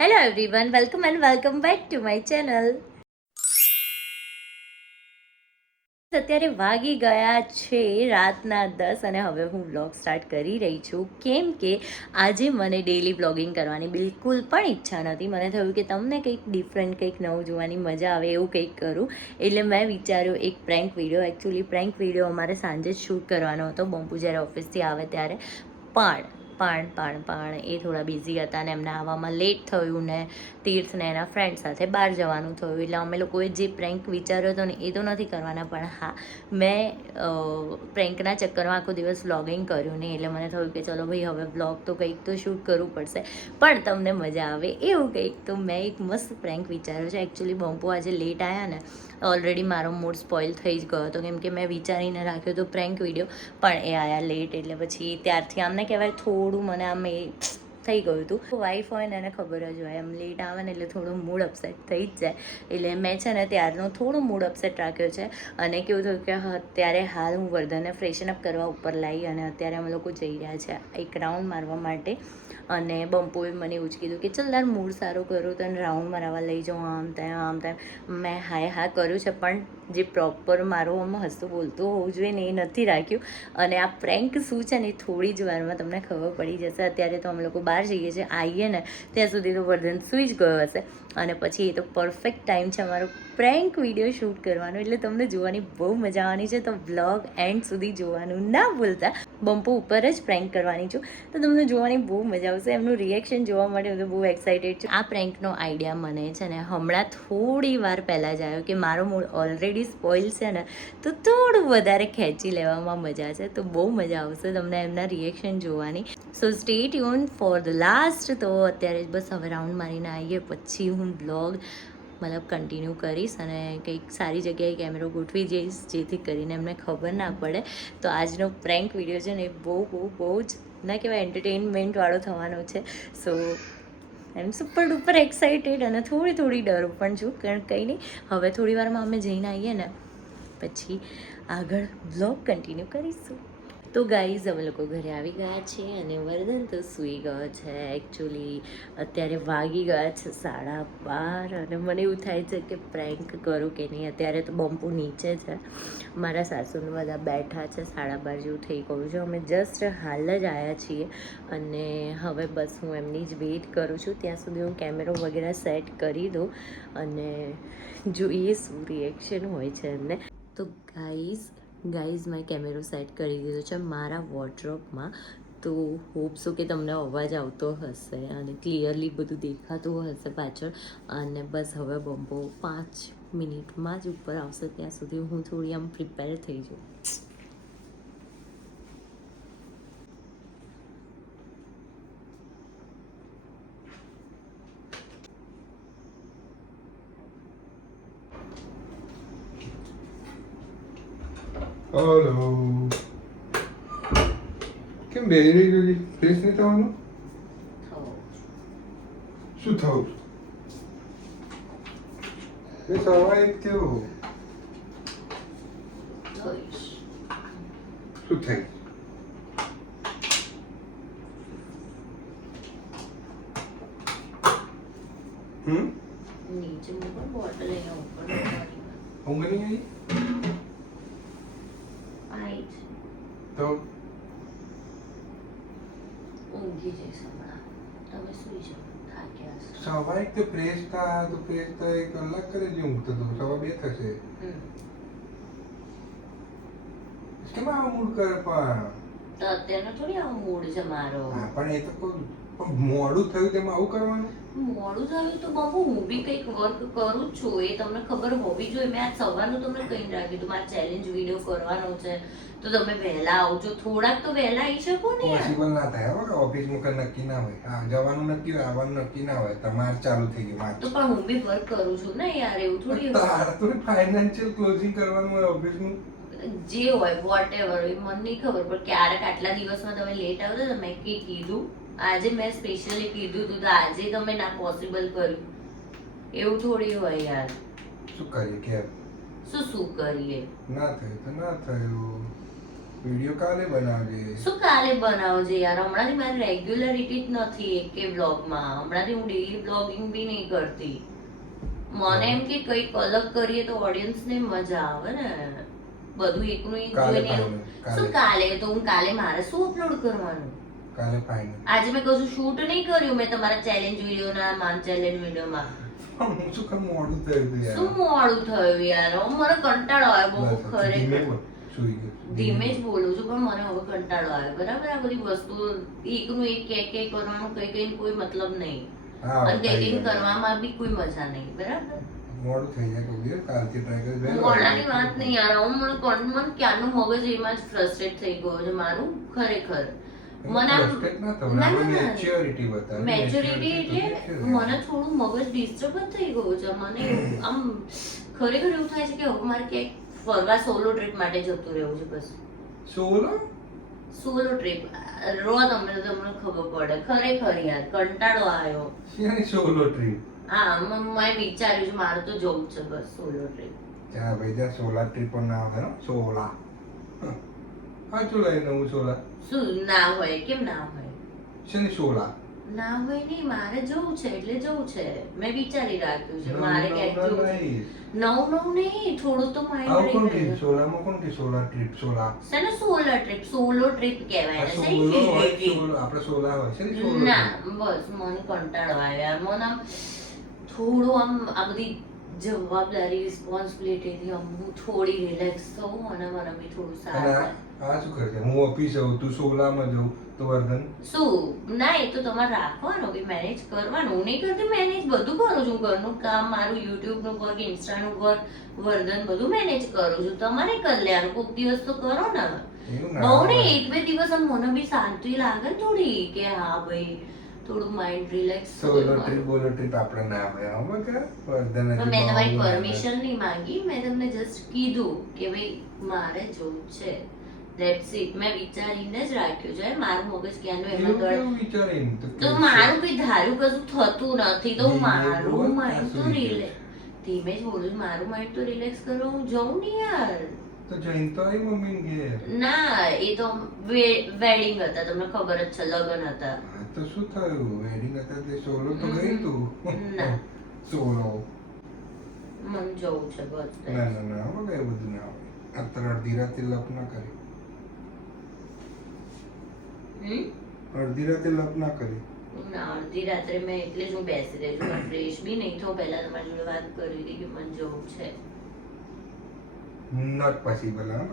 Hello everyone welcome and welcome back to my channel અત્યારે વાગી ગયા છે રાતના દસ અને હવે હું વ્લોગ સ્ટાર્ટ કરી રહી છું. કેમ કે આજે મને ડેલી વ્લોગિંગ કરવાની બિલકુલ પણ ઈચ્છા નથી મને થયું કે તમને કંઈક ડિફરન્ટ કંઈક નવું જોવાની મજા આવે એવું કંઈક કરું. એટલે મેં વિચાર્યું એક prank video actually prank video અમારે સાંજે જ શૂટ કરવાનો હતો. બોમ્પુ જ્યારે ઓફિસથી આવે ત્યારે. પણ પણ પણ પણ એ થોડા બિઝી હતા ને એમને આવવામાં લેટ થયું ને તીર્થને એના ફ્રેન્ડ સાથે બહાર જવાનું થયું. એટલે અમે લોકોએ જે પ્રેન્ક વિચાર્યો હતો ને એ તો નથી કરવાના, પણ હા, મેં પ્રેન્કના ચક્કરમાં આખો દિવસ વ્લોગિંગ કર્યું ને એટલે મને થયું કે ચલો ભાઈ, હવે વ્લોગ તો કંઈક તો શૂટ કરવું પડશે. પણ તમને મજા આવે એવું કંઈક. તો મેં એક મસ્ત પ્રેન્ક વિચાર્યો છે. એકચ્યુઅલી બમ્પો આજે લેટ આવ્યા ને ઓલરેડી મારો મૂડ સ્પોઇલ થઈ જ ગયો હતો. કેમ કે મેં વિચારીને રાખ્યો હતો પ્રેન્ક વીડિયો પણ એ આયા લેટ એટલે પછી ત્યારથી આમને કહેવાય થોડું મને આમ એ થઈ ગયું હતું. વાઈફ હોય ને એને ખબર જ હોય. એમ લેટ આવે ને એટલે થોડું મૂડ અપસેટ થઈ જ જાય. એટલે મેં છે ને ત્યારનો થોડો મૂડ અપસેટ રાખ્યો છે. અને કેવું થયું કે અત્યારે હાલ હું વર્ધનને ફ્રેશન અપ કરવા ઉપર લાવી અને અત્યારે અમે લોકો જઈ રહ્યા છે એક રાઉન્ડ મારવા માટે. અને બમ્પોએ મને એવું જ કીધું કે ચલ તાર મૂડ સારો કરું, તને રાઉન્ડ મારવા લઈ જાઉં, આમ તેમ આમ તેમ. મેં હાય હા કર્યું છે, પણ જે પ્રોપર મારું આમ હસતું બોલતું હોવું જોઈએ ને એ નથી રાખ્યું. અને આ પ્રેન્ક શું છે ને એ થોડી જ વારમાં તમને ખબર પડી જશે. અત્યારે તો અમે લોકો બહાર જઈએ છીએ આવીએ ને ત્યાં સુધી તો વર્ધન સૂઈ જ ગયો હશે. અને પછી એ તો પરફેક્ટ ટાઈમ છે અમારો પ્રેન્ક વીડિયો શૂટ કરવાનો. એટલે તમને જોવાની બહુ મજા આવવાની છે. તો બ્લોગ એન્ડ સુધી જોવાનું ના ભૂલતા. બમ્પો ઉપર જ પ્રેન્ક કરવાની છું. તો તમને જોવાની બહુ મજા આવશે. એમનું રિએક્શન જોવા માટે હું તો બહુ એક્સાઇટેડ છું. આ પ્રેન્કનો આઈડિયા મને છે ને હમણાં થોડી વાર પહેલાં જ આવ્યો કે મારો મૂડ ઓલરેડી સ્પોઇલ છે ને, તો થોડું વધારે ખેંચી લેવામાં મજા છે. તો બહુ મજા આવશે તમને એમના રિએક્શન જોવાની. સો સ્ટેટ યુન ફોર ધ લાસ્ટ તો અત્યારે જ બસ હવે રાઉન્ડ મારીને આવીએ. પછી હું બ્લોગ મતલબ કન્ટિન્યુ કરીશ અને કંઈક સારી જગ્યાએ કેમેરો ગોઠવી જઈશ, જેથી કરીને એમને ખબર ના પડે. તો આજનો પ્રેન્ક વીડિયો છે ને એ બહુ બહુ બહુ જ ના કહેવાય એન્ટરટેનમેન્ટવાળો થવાનો છે. સો એમ સુપર ડુપર એક્સાઇટેડ અને થોડી થોડી ડર પણ છું, કારણ કંઈ નહીં, હવે થોડી વારમાં અમે જઈને આવીએ ને, પછી આગળ બ્લોગ કન્ટિન્યુ કરીશું. તો ગાઈઝ અમે લોકો ઘરે આવી ગયા છીએ અને વરદન તો સૂઈ ગયો છે. એકચ્યુઅલી અત્યારે વાગી ગયા છે સાડા બાર અને મને એવું થાય છે કે પ્રેન્ક કરું કે નહીં. અત્યારે તો બમ્પુ નીચે છે. મારા સાસુને બધા બેઠા છે સાડા બાર જેવું થઈ ગયું છે. અમે જસ્ટ હાલ જ આવ્યા છીએ અને હવે બસ હું એમની જ વેઇટ કરું છું. ત્યાં સુધી હું કેમેરો વગેરે સેટ કરી દઉં અને જોઈએ શું રિએક્શન હોય છે એમને. તો ગાઈઝ ગાઈઝ મેં કેમેરો સેટ કરી દીધો છે મારા વોટરોપમાં તો હોપસો કે તમને અવાજ આવતો હશે અને ક્લિયરલી બધું દેખાતું હશે પાછળ. અને બસ હવે બમ્બો પાંચ મિનિટમાં જ ઉપર આવશે. ત્યાં સુધી હું થોડી આમ પ્રિપેર થઈ જાઉં હલો કેમ જોઈ ફ્રેશ નહીં થવાનું શું થવું એ સવા એક થયો શું થાય હમ નીચે મૂકો બોટલ અહીંયા ઉપર. ઊંઘ નહીં આવી જ. તો ઊંઘી જઈશ હમણાં તમે સુઈ જાઓ થાક્યા છો સવા એક તો ફ્રેશ થા તો ફ્રેશ તા એક કલાક કરે જે ઊંઘતો તો સવા બે થશે. કેમ આવું મૂડ કર પણ? તો અત્યારનો થોડી આવો મૂડ છે મારો. હા પણ એ તો પણ મોડું થયું તેમાં આવું કરવાનું? મોડું થયું તો બાપુ હું બી કંઈક વર્ક કરું છું. એ તમને ખબર હોવી જોઈએ. મેં આજ સવારનું તમને કહી રાખ્યું હતું મારે ચેલેન્જ વીડિયો કરવાનો છે. તો તમે વહેલા આવજો. થોડાક તો વહેલા આવી શકો ને પોસિબલ ના થાય હવે ઓફિસ મુકર નક્કી ના હોય. આ જવાનું નક્કી હોય આવવાનું નક્કી ના હોય તમારે ચાલુ થઈ ગયું વાત તો પણ હું બી વર્ક કરું છું ને યાર એવું થોડી. તારે તો ફાઇનાન્શિયલ ક્લોઝિંગ કરવાનું હોય ઓફિસનું જે હોય વોટ એવર મને નહીં ખબર પણ ક્યારેક આટલા દિવસમાં તમે લેટ આવતા તો મેં કીધું. આજે મેં સ્પેશિયલી કીધું હતું તો આજે તમે ના પોસિબલ કર્યું એવું થોડી હોય યાર. શું કરીએ કે? શું શું કરીએ? ના થયું તો ના થયું. વિડિયો કાલે બનાવજે શું કાલે બનાવજે યાર? હમણાંથી મારી રેગ્યુલરિટી જ નથી એક કે બ્લોગમાં હમણાંથી હું ડેલી બ્લોગિંગ બી નહીં કરતી. મને એમ કે કંઈક અલગ કરીએ તો ઓડિયન્સને મજા આવે ને. બધું એકનું એક જોઈને. શું કાલે? તો હું કાલે મારે શું અપલોડ કરવાનું? કાલે ફાઇનલ આજે મેં કશું શૂટ નહીં કર્યું મેં તમારા ચેલેન્જ વિડીયોના માન ચેલેન્જ વિડીયોમાં. હું શું કામ મોડું થયું યાર. શું મોડું થયું યાર? હવે મને કંટાળો આવ્યો બહુ ખરેખર ગયો. ધીમે જ બોલું છું પણ મને હવે કંટાળો આવ્યો. બરાબર આ બધી વસ્તુ એકનું એક કે કે કરવાનું કઈ કઈ કોઈ મતલબ નહીં. હા અને ડેટિંગ કરવામાં બી કોઈ મજા નહીં બરાબર? મોડું થઈ જાય કાલથી ટ્રાય કરી મોડાની વાત નહીં યાર હું મને મન ક્યાંનું મગજ એમાં જ ફ્રસ્ટ્રેટ થઈ ગયો છે મારું ખરેખર. મેચ્યોરિટી એટલે મને થોડું મગજ ડિસ્ટર્બ જ થઈ ગયું છે. મને આમ ખરેખર એવું થાય છે કે હવે મારે ક્યાંક ફરવા સોલો ટ્રીપ માટે જતું રહેવું છે બસ. સોલો સોલો ટ્રીપ રો તમને તમને ખબર પડે. ખરેખર યાર કંટાળો આવ્યો. સોલો ટ્રીપ હા મ- મેં વિચાર્યું છે મારે તો જવું છે બસ સોલો ટ્રીપ ચા ભાઈ જા સોલા ટ્રીપ પણ ના આવે સોલા. હા ચોલા એ નવું સોલા. શું ના હોય કેમ ના હોય? શેની સોલા ના હોય નહીં મારે જવું છે એટલે જવું છે. મેં વિચારી રાખ્યું છે મારે ક્યાંક જવું છે. નવ નવું નહીં થોડું તો કોણ માઇન્ડ કે સોલામાં કોણ કે સોલા ટ્રીપ સોલા. શેને સોલો ટ્રીપ? સોલો ટ્રીપ કહેવાય ને સહી આપણે સોલા હોય. છે ના બસ મને કંટાળો આવ્યો મને આમ થોડું આમ આ બધી જવાબદારી રિસ્પોન્સિબિલિટીથી હું થોડી રિલેક્સ થઉં અને મને બી થોડું સારું આ શું કરે છે? હું ઓફિસ આવું તું સોલામાં જઉં તો વર્ધન? શું? ના એ તો તમારે રાખવાનું કે મેનેજ કરવાનું. હું નહીં કરતી મેનેજ બધું કરું છું ઘરનું કામ મારું યુટ્યુબનું વર્ક ઇન્સ્ટાનું વર્ક વર્ધન બધું મેનેજ કરું છું. તમારે કલ્યાણ કોઈક દિવસ તો કરો ને બહુ નહીં એક બે દિવસ આમ મને બી શાંતિ લાગે થોડી કે હા ભાઈ થોડું માઇન્ડ રિલેક્સ સોલો ટ્રીપ બોલો ટ્રીપ આપણે ના હોય. હો બકા વર્ધન મેં તમારી પરમિશન નહીં માંગી. મેં તમને જસ્ટ કીધું કે ભાઈ મારે જવું છે. ધેટ્સ ઇટ મેં વિચારીને જ રાખ્યું છે. મારું મગજ ક્યાંનું એમાં ગળ વિચારીને? તો મારું કઈ ધાર્યું કશું થતું નથી. તો મારું માઇન્ડ તો રિલે ધીમે જ બોલું મારું માઇન્ડ તો રિલેક્સ કરો. હું જઉં ને યાર. તો જઈને તો આવી મમ્મી ઘેર? ના એ તો વેડિંગ હતા. તમને ખબર જ છે લગ્ન હતા. તો શું થયું? વેડિંગ હતા તે સોલો તો ગઈ તું? ના. સોલો? મન જવું છે બસ. ના ના ના હવે બધું ના હોય. અત્યારે અડધી રાતે લપ ના કરી? અડધી રાતે લપ ના કરી. ના અડધી રાત્રે મેં એટલે જ હું બેસી રહી છું. ફ્રેશ બી નહીં થો. પહેલા તમારી જોડે વાત કરી હતી કે મને જવું છે. નોટ પોસિબલ હા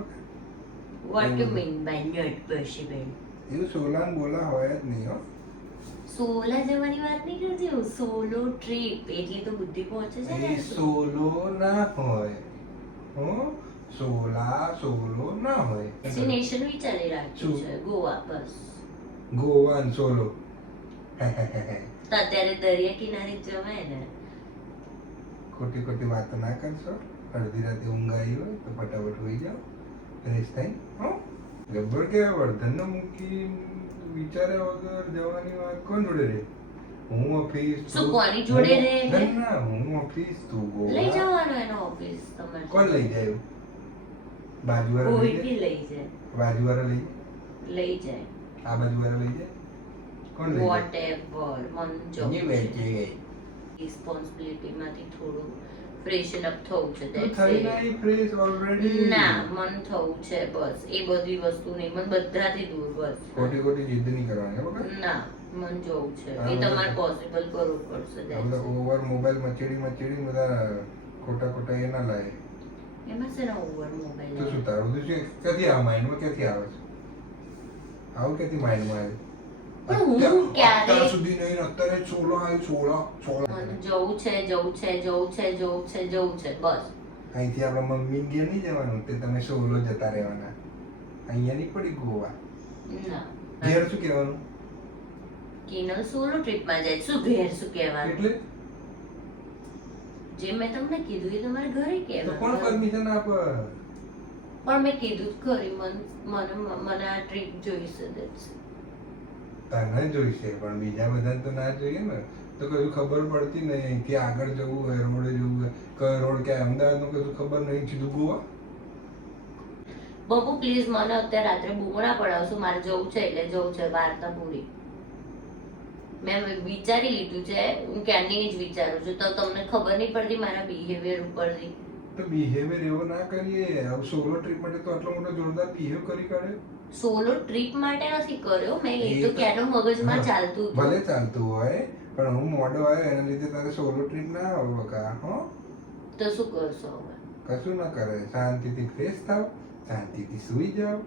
what you mean by not possible એવું સોલા બોલા હોય જ નહીં હો. સોલા જવાની વાત નહીં કરતી હું? Solo trip. એટલી તો બુદ્ધિ પહોંચે છે ને સોલો ના હોય. હો? સોલા સોલો ના હોય. ડેસ્ટિનેશન વિચારી રાખ્યું? છે. ગોવા બસ. ગોવા ને સોલો. અત્યારે દરિયા કિનારે જવાય ને. ખોટી ખોટી વાતો ના કરશો. અડધી રાતે ઊંઘ આવી હોય તો ફટાફટ હોઈ જાઓ. ફ્રેશ થઈ હો? ગબ્બર કે વર્ધનને મૂકી વિચારે વગર જવાની વાત કોણ જોડે રે? હું ઓફિસ શું કોની જોડે રે? ના હું ઓફિસ તું ગોવા. લઈ જવાનો એનો ઓફિસ તમારે. કોણ લઈ જાય? બાજુવાળા કોઈ લઈ જાય? લઈ જાય. બાજુવાળા લઈ લઈ જાય. આ બાજુવાળા લઈ જાય. કોણ લઈ જાય? વોટ એવર મનની જવું વેચ છે ગઈ થોડું ફ્રેશન અપ થવું છે that's થઈ it. ફ્રેશ ઓલરેડી ના મન થવું છે બસ. એ બધી વસ્તુ નહીં મન બધાથી દૂર બસ. ખોટી ખોટી જીદ નહીં કરવાની બરાબર ના મન જોવું છે. એ તમારે પોસિબલ કરવું પડશે. ઓવર મોબાઈલ મચેડી મચેડી બધા ખોટા ખોટા એ ના લાગે એમાં છે ને ઓવર તો શું તારું બધું ક્યાંથી આવે? માઇન્ડમાં ક્યાંથી આવે છે? આવું ક્યાંથી માઇન્ડમાં આવે પણ હું અત્યાર- સુધી નહીં અત્યારે સોલો આવ્યું સોલો મને જવું છે જવું છે જવું છે જવું છે જવું છે બસ. અહીંથી આપણા મમ્મી ઘેર નહીં જવાનું તે તમે સોલો જતા રહેવાના. અહીંયા નહીં પડી ગોવા. ઘેર શું કહેવાનું? કિનલ સોલો ટ્રીપમાં જાય શું ઘેર શું કહેવાનું? એટલે? જે મેં તમને કીધું એ તમારે ઘરે તો કોણ પરમિશન આપે? પણ મેં કીધું ખરી મન મને મને આ ટ્રીપ જોઈશે it. તને જોઈશે પણ બીજા બધા તો ના જોઈએ ને. તો કશું ખબર પડતી નહીં અહીંથી આગળ જવું હોય રોડે જવું હોય. કયો રોડ ક્યાં અમદાવાદનું કશું ખબર નહીં સીધું ગોવા? બબુ પ્લીઝ મને અત્યારે રાત્રે બૂમો ના પડાવશો મારે જવું છે એટલે જવું છે વાર્તા પૂરી મેં વિચારી લીધું છે હું ક્યારની જ વિચારું છું તો તમને ખબર નહીં પડતી મારા બિહેવિયર ઉપરથી. તો બિહેવિયર એવો ના કરીએ. હવે સોલો ટ્રીપ માટે તો આટલો મોટો જોરદાર બિહેવ કરી કાઢે. સોલો ટ્રીપ માટે નથી કર્યો. મેં એ તો તો- મગજમાં ચાલતું ભલે ચાલતું હોય પણ હું મોડો આવ્યો એના લીધે તારે સોલો ટ્રીપ ના આવો બકા હો? તો શું કરશો હવે? કશું ના કરે. શાંતિથી ફ્રેશ થાવ શાંતિથી સૂઈ જાવ.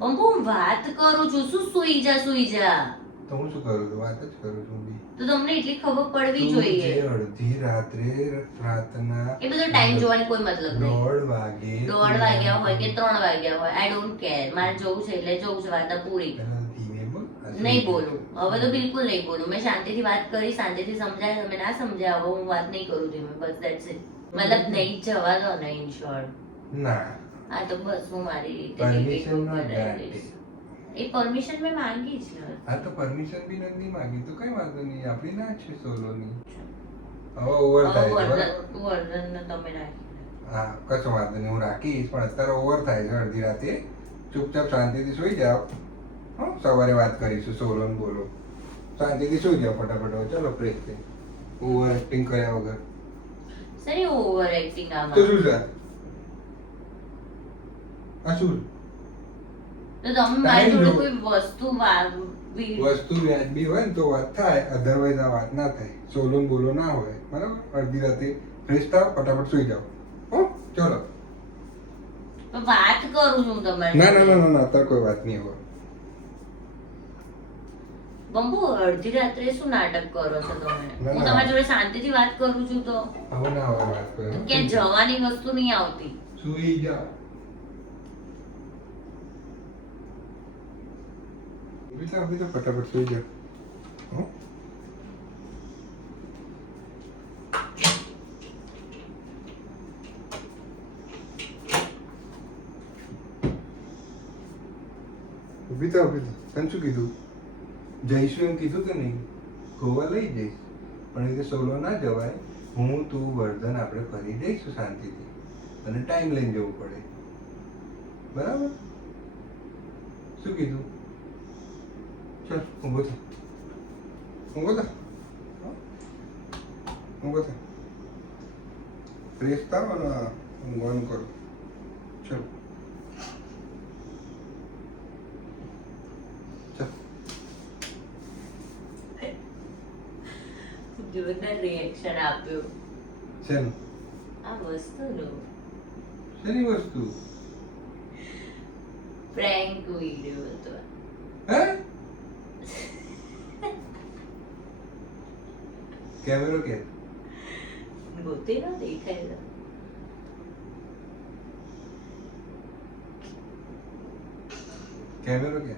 હું વાત કરું છું. શું સુઈ જા સુઈ જા? તો હું શું કરું? છું વાત જ કરું છું બી તો તમને એટલી ખબર પડવી જોઈએ. અડધી રાત્રે રાતના એ બધો ટાઈમ જોવાનો કોઈ મતલબ નહીં. દોઢ વાગે દોઢ વાગ્યા હોય કે ત્રણ વાગ્યા હોય આઈ ડોન્ટ કેર મારે જવું છે એટલે જવું છે વાર્તા પૂરી. આ નહીં બોલું. હવે તો બિલકુલ નહીં બોલું. મેં શાંતિથી વાત કરી શાંતિથી સમજાય. તમે ના સમજ્યા હવે હું વાત નહીં કરું ધીમે. બસ દેટ્સ ઇટ મતલબ નહીં જવા દો ને ઇન શોર્ટ ના. હા તો બસ હું મારી રીતે પરમિશન ના. એ પરમિશન મેં માંગી છે આ તો પરમિશન બી નથી માંગી. તો કઈ વાંધો નહીં. આપણી ના છે સોલોની હવે ઓવર થાય તમે રાખી હા કશો વાંધો નહીં હું રાખીશ. પણ અત્યારે ઓવર થાય છે અડધી રાતે. ચૂપચાપ શાંતિથી સુઈ જાઓ. હો સવારે વાત કરીશું સોલો બોલો. શાંતિથી સુઈ જાઓ ફટાફટ. ચલો પ્રેસ થઈ. ઓવર એક્ટિંગ કર્યા વગર. સર ઓવર એક્ટિંગ તો શું છે? આ શું તો તમે મારી જોડે કોઈ વસ્તુ વસ્તુ વ્યાજબી હોય ને તો વાત થાય અધરવાઇઝ આ વાત ના થાય. સોલો બોલો ના હોય બરાબર? અડધી રાતે ફ્રેશ થાવ ફટાફટ સુઈ જાઓ હો? ચલો. વાત કરું છું તમારી ના ના ના ના ના અત્યારે કોઈ વાત નહીં હોય. બંબુ અડધી રાત્રે શું નાટક કરો છો તમે? હું તમારી જોડે શાંતિથી વાત કરું છું તો. હવે ના હોય વાત કરો. ક્યાં જવાની વસ્તુ નહીં આવતી. સુઈ જાઓ. બીજા બીજા ફટાફટ થઈ જાઓ હો ઊભી થાવ ઊભી તને શું કીધું જઈશું એમ કીધું કે નહીં ગોવા લઈ જઈશ પણ એ સોલો ના જવાય હું તું વર્ધન આપણે ફરી જઈશું શાંતિથી અને ટાઈમ લઈને જવું પડે બરાબર શું કીધું ચાલ ઊભો થા ઊભો થા? ઊભો થા ફ્રેશ થાવ અને ઊંઘવાનું કરો ચાલ જોરદાર રિએક્શન આપ્યું શેનું આ વસ્તુનું શેની વસ્તુ પ્રેન્ક વિડિયો હતો હે કેમેરો કે ગોતી ન દેખાય કેમેરો કે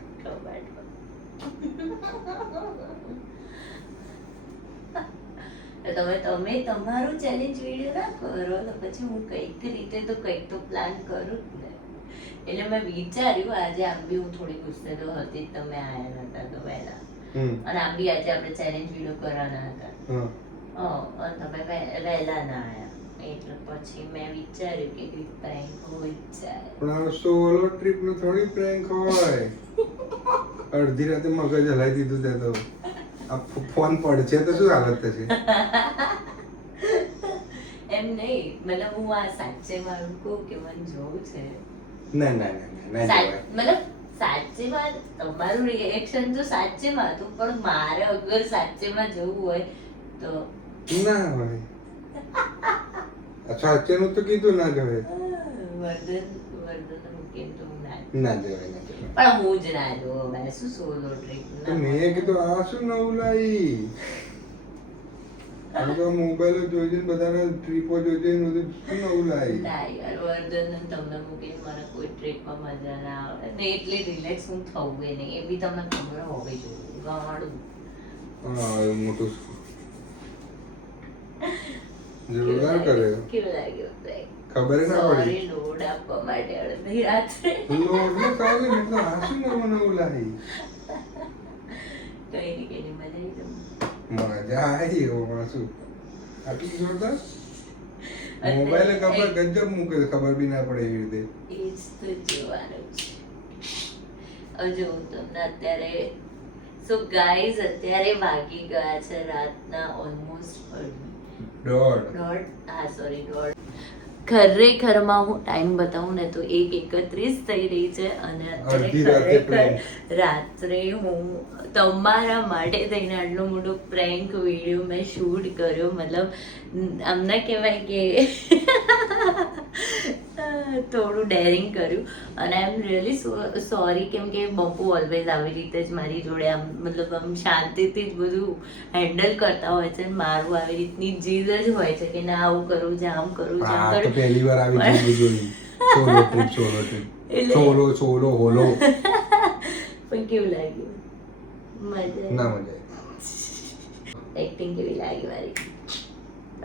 તમે તમે તમારું ચેલેન્જ વીડિયો ના કરો તો પછી હું કંઈક રીતે તો કંઈક તો પ્લાન કરું જ ને એટલે મેં વિચાર્યું આજે આમ બી હું થોડી ગુસ્સે તો હતી તમે આયા નતા તો વહેલા અને બી આજે આપણે ચેલેન્જ વીડિયો કરવાના હતા. હા. તમે વહે- વહેલા ના આવ્યા. એટલે પછી મેં વિચાર્યું કે કંઈક હોય જાય. પણ આ સોલો ટ્રીપનું થોડી પ્રેન્ક હોય. અડધી રાતે મગજ હલાઈ દીધું તે તો. આ ફોન પડશે તો શું હાલત થશે? એમ નહીં મતલબ હું આ સાચે મારું કહું કે મને જોવું છે. ના ના ના ના ના સા- વાત તમારું રિએક્શન તો સાચેમાં હતું પણ મારે અગર સાચેમાં જવું હોય તો ના હોય. સાચેનું તો કીધું ના જવાય. વર્ધન વર્ધન તો ના ના જવાય ના જવાય. પણ હું જ ના જો મેં શું સોલો ટ્રીપ મેં કીધું આ શું નવું લાવી? મોબાઈલ જોઈ જોઈને બધાને ટ્રીપો જોઈ જોઈને બધું શું નવું લાવી વર્ધન તમને મૂકીને મને કોઈ ટ્રીપમાં મજા ના આવે ને એટલી રિલેક્સ હું થવું એ નહીં એ બી તમને ખબર હોવી જોઈએ ગામડું. હા એ મોટું જોરદાર કર્યો કેવું લાગ્યું? ખબર ના પડી. લોડ આપવા માટે અડધી રાત્રે. લોડ ને કાલે કઈ નહીં કઈ નહીં મજા આવી મજા આવી એવો શું આટલું જોરદાર? મોબાઈલે ખબર ગજબ મૂકે ખબર બી ના પડે એવી રીતે. એ જ તો જોવાનું છે. હજુ હું તમને અત્યારે સો ગાઈઝ અત્યારે વાગી ગયા છે રાતના ઓલમોસ્ટ દોઢ. દોઢ? હા સોરી દોઢ. ખરેખરમાં હું ટાઈમ બતાવું ને તો એક એકત્રીસ થઈ રહી છે અને અત્યારે. રાત્રે હું તમારા માટે થઈને આટલો મોટો પ્રેન્ક વીડિયો મેં શૂટ કર્યો મતલબ આમને કહેવાય કે થોડું ડેરિંગ કર્યું. અને આઈ એમ રિયલી સોરી કેમ કે બપુ ઓલવેઝ આવી રીતે જ મારી જોડે આમ મતલબ આમ શાંતિથી જ બધું હેન્ડલ કરતા હોય છે. મારું આવી રીતની જીદ જ હોય છે કે ના આવું કરું છે આમ કરું છે આમ કરું પહેલી વાર આવી જોઈ. Solo trip solo trip solo solo hollow પણ કેવું લાગ્યું? મજા ના મજા એક્ટિંગ કેવી લાગી મારી તો પછી પહેલેથી તરત જ છે.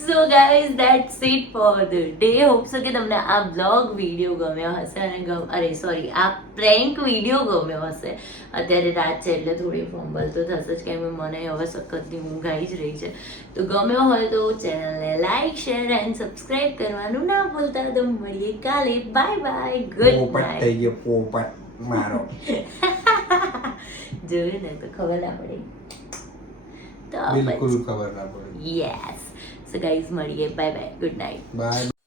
So guys that's it for the day hope so કે તમને આ બ્લોગ વીડિયો ગમ્યો હશે અને ગમ અરે સોરી આ પ્રેન્ક વીડિયો ગમ્યો હશે અત્યારે રાત છે એટલે થોડી ફોમ્બલ તો થશે જ કેમ મને હવે સખતની ઊંઘ આવી જ રહી છે તો ગમ્યો હોય તો ચેનલને લાઈક શેર એન્ડ સબસ્ક્રાઇબ કરવાનું ના ભૂલતા તો મળીએ કાલે bye bye good bye night થઈ ગયો પોપટ મારો જોયું ને તો ખબર ના પડી. તો બિલકુલ ખબર ના પડી. યસ સો ગાઈઝ મળીએ. Bye bye good night bye